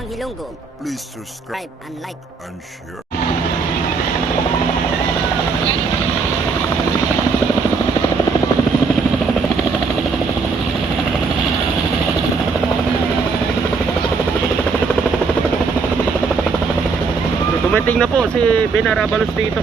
Bang Hilonggo. Please subscribe Subscribe and like. and share. Dumating na po si Benar Abalos dito.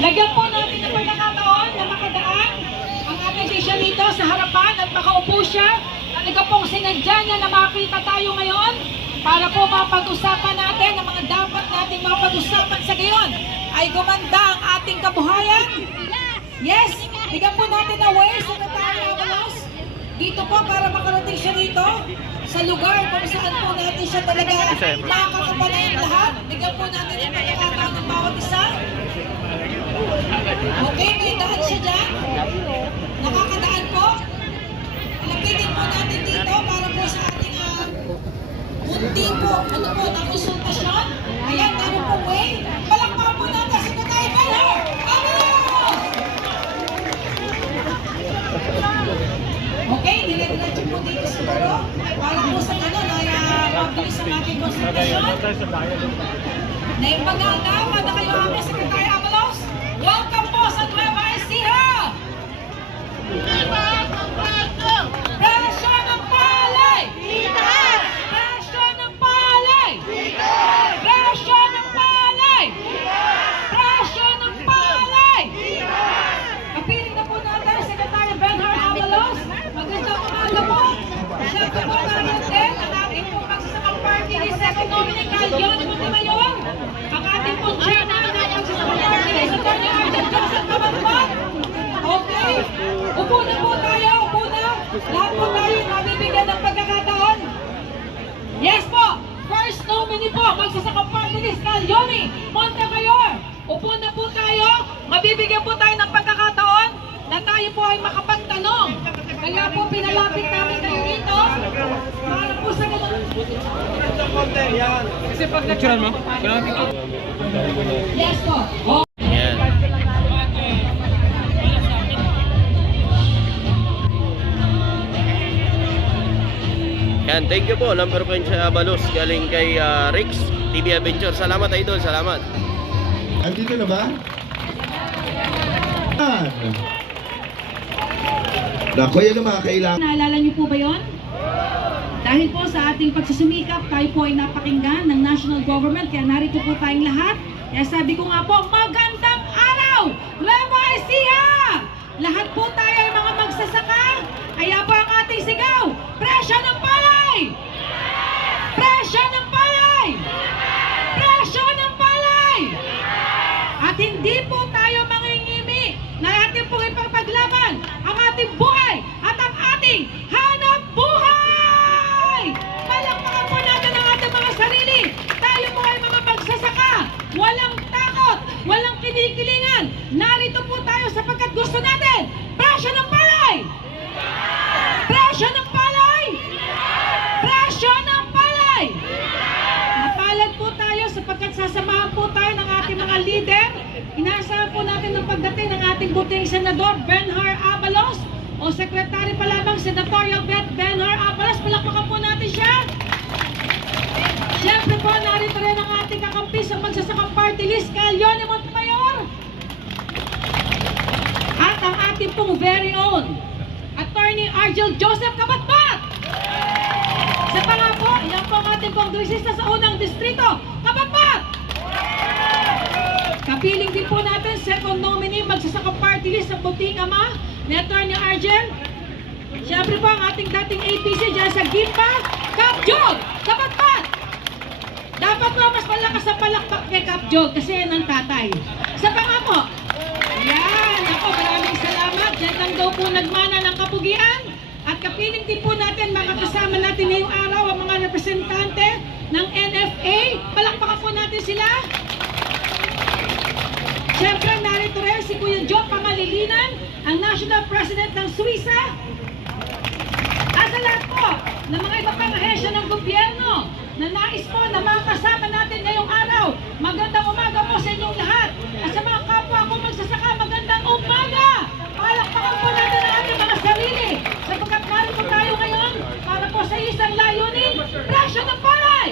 Lagyan po natin ng pagkakataon na makadaan ang ating official dito sa harapan at makaupo siya. Talaga pong sinadya niya na makita tayo ngayon para po mapag-usapan natin ang mga dapat nating mapag-usapan sa gayon ay gumanda ang ating kabuhayan. Yes, bigyan po natin away sa Secretary Abalos dito po para makarating siya dito sa lugar kung saan po natin siya talaga makakapanayan lahat. Bigyan po natin ang pagkakataon ng bawat isa. Okay, may daan siya dyan. Nakakadaan po. Lapitin po natin dito para po sa ating munti po, na konsultasyon. Ayan, meron po way. Palakpakan po natin sa Secretary Benhar Abalos! Okay, dire-diretso po dito siguro. Para po sa gano'n ay mabilis ang ating konsultasyon. Naipaganda, kada kayo aming Secretary Abalos. Welcome po sa Nueva Ecija! Presyo ng palay! Presyo ng palay! Presyo ng palay! Presyo ng palay! Kapiling na po natin Secretary Benhar Abalos. Magandang umaga po. Siyempre po natin ang ating pong magsasakang party ni Second Nominee Calyon Montemayor. Ang ating pong chairman ng magsasakang party ni Secretary Arjen Joseph Cabanban. Okay, upo na po tayo, upo na. Lahat po tayo mabibigyan ng pagkakataon. Yes po, first nominee po, magsasakang party ni Calyoni Montemayor. Upo na po tayo, mabibigyan po tayo ng pagkakataon na tayo po ay makapagtanong. Kaya po pinalapit namin kayo rito para po sa ganun. Kasi pag nagsuran mo, Yes po. Oh. yan. Yan, thank you po. Number point sa Abalos galing kay Rix TV Adventure. Salamat idol, salamat. Andito na ba? Naku, yan ang mga kailangan. Naalala niyo po ba yon? Dahil po sa ating pagsusumikap, tayo po ay napakinggan ng national government, kaya narito po tayong lahat. Kaya sabi ko nga po, magandang araw! Nueva Ecija! Lahat po tayo ay mga magsasaka. Kaya po ang ating sigaw, presyo ng palay! Presyo ng palay! Presyo ng palay! At hindi po tayo mangingimi na ating pong ipagpaglaban ang ating buhay at ang ating hanap buhay! Palakpakan po natin ang ating mga sarili. Tayo po ay mga magsasaka. Walang takot, walang kinikilingan. Narito po tayo sapagkat gusto natin. Presyo ng palay! Presyo ng palay! Presyo ng palay! Napalad po tayo sapagkat sasamahan po tayo ng ating mga leader. Inaasahan po natin ng pagdating ng ating buting Senador Benhar Abalos o Secretary pa lamang Senatorial Bet Benhar Abalos. Palakpakan po natin siya. Siyempre po, narito rin ang ating kakampi sa magsasakang party list, Calyoni Montemayor. At ang ating pong very own Attorney Arjen Joseph Cabanban. Sa pa nga po, yan po ang ating kongresista sa unang distrito, Cabanban. Kapiling din po natin, second nominee, magsasakang party list sa buting ama ni Attorney Arjen Siyempre po ang ating dating APC dyan sa Gimba, Kapjog, Kapatpat. Dapat po mas malakas sa palakpak kay Kapjog kasi yan ang tatay. Isa pa nga po. Yan, ako maraming salamat. Diyan lang daw po nagmana ng kapugian. At kapiling din po natin, makakasama natin ngayong araw ang mga representante ng NFA. Palakpakan po natin sila. Siyempre, narito rin si Kuya Joe Pangalilinan, ang National President ng Suiza. At sa lahat po ng mga iba pang ahensya ng gobyerno na nais po na makasama natin ngayong araw. Magandang umaga po sa inyong lahat. At sa mga kapwa ko magsasaka, magandang umaga! Palakpakan po natin ang ating mga sarili sapagkat narito tayo ngayon para po sa isang layunin, presyo ng palay!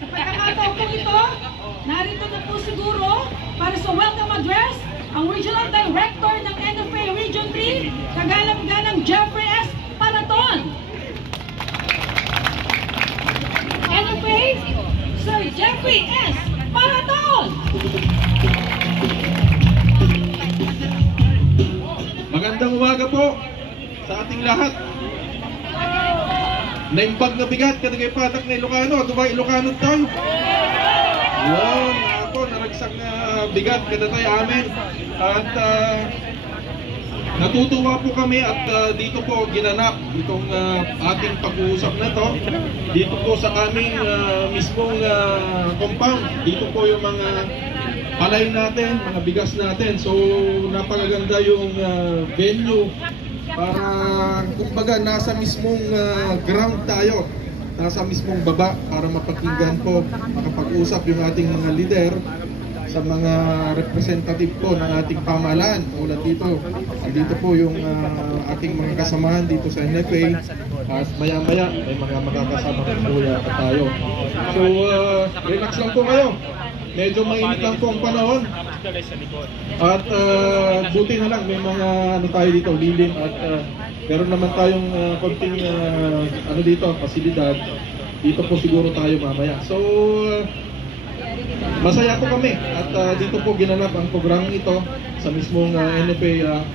Sa pagkakataon po ito, narito na po siguro para sa welcome address ang Regional Director ng NFA Region 3, kagalang-galang Jeffrey S. Palaton. NFA, Sir Jeffrey S. Palaton. Magandang umaga po sa ating lahat. Naimbag na bigat kada kay patak na Ilocano, Dubai Ilocano tayo. Yan, ako naragsak na bigat kada tayo amin. At natutuwa po kami at dito po ginanap itong ating pag-uusap na to. Dito po sa aming mismong compound. Dito po yung mga palay natin, mga bigas natin. So napakaganda yung venue para kumbaga nasa mismong ground tayo, nasa mismong baba para mapakinggan po, makapag-usap yung ating mga leader sa mga representative po ng ating pamahalaan. Tulad dito, dito po yung ating mga kasamahan dito sa NFA at maya-maya may mga makakasama po yata tayo. So relax lang po kayo. Medyo mainit lang po ang panahon. At buti na lang may mga ano tayo dito, lilim at meron naman tayong konting ano dito, pasilidad. Dito po siguro tayo mamaya. So masaya po kami at dito po ginanap ang programang ito sa mismong NFA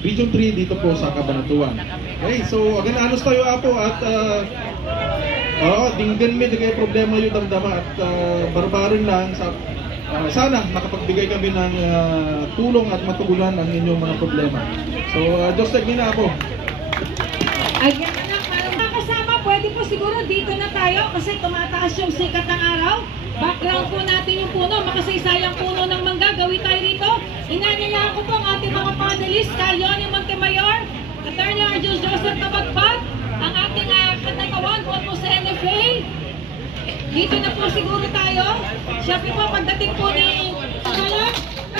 Region 3 dito po sa Cabanatuan. Okay, so agananos tayo apo at dinggan may kay problema yung damdama at barbarin lang sa sana makapagbigay kami ng tulong at matugunan ang inyong mga problema. So just like na ako. Again, mga kasama, pwede po siguro dito na tayo kasi tumataas yung sikat ng araw. Background po natin yung puno, makasaysayang puno ng mangga, gawin tayo rito. Inanyayahan ko po ang ating mga panelists, Leonie Montemayor, Attorney Arjus Joseph Tabagbat, ang ating katatawan po sa NFA. Dito na po siguro tayo. Siyempre po, pagdating po ni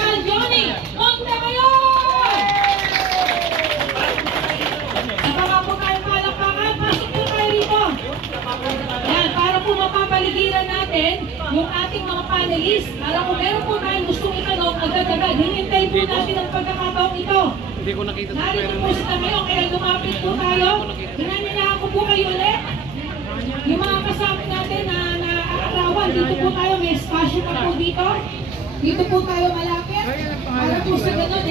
Leonie Montemayor! Napaka po tayo palakpakan, pasok po tayo rito. Yan, para po mapapaligiran natin yung ating mga panelists. Para kung meron po tayong gustong itanong, agad-agad, hinintay po natin ang pagkakataong ito. Hindi ko nakita sa Narito po sila ngayon, kaya lumapit po tayo. Hinanyayahan ko po kayo ulit. Yung mga kasama natin na aarawan, dito po tayo, may espasyo pa po dito. Dito po tayo malapit. Para po sa ganun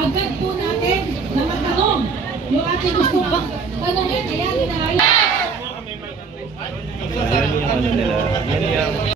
agad po natin na matanong yung ating gusto tanongin. Ayan, inaayos. Ayan yung ano nila.